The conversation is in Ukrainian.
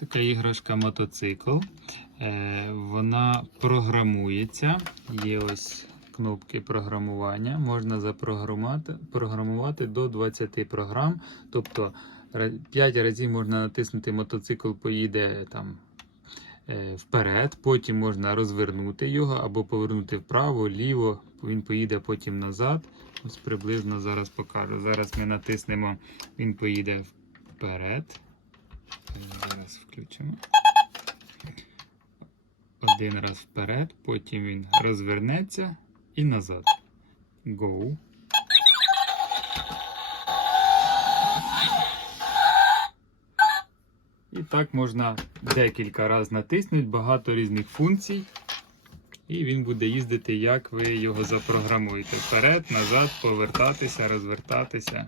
Така іграшка мотоцикл. Е, вона програмується. Є ось кнопки програмування. Можна запрограмувати програмувати до 20 програм. Тобто 5 разів можна натиснути мотоцикл, поїде там е, вперед, потім можна розвернути його або повернути вправо, ліво, він поїде потім назад. Ось приблизно зараз покажу. Зараз ми натиснемо, він поїде вперед. Зараз включимо. Один раз вперед, потім він розвернеться і назад. Go. І так можна декілька разів натиснути, багато різних функцій. І він буде їздити, як ви його запрограмуєте. Вперед, назад, повертатися, розвертатися.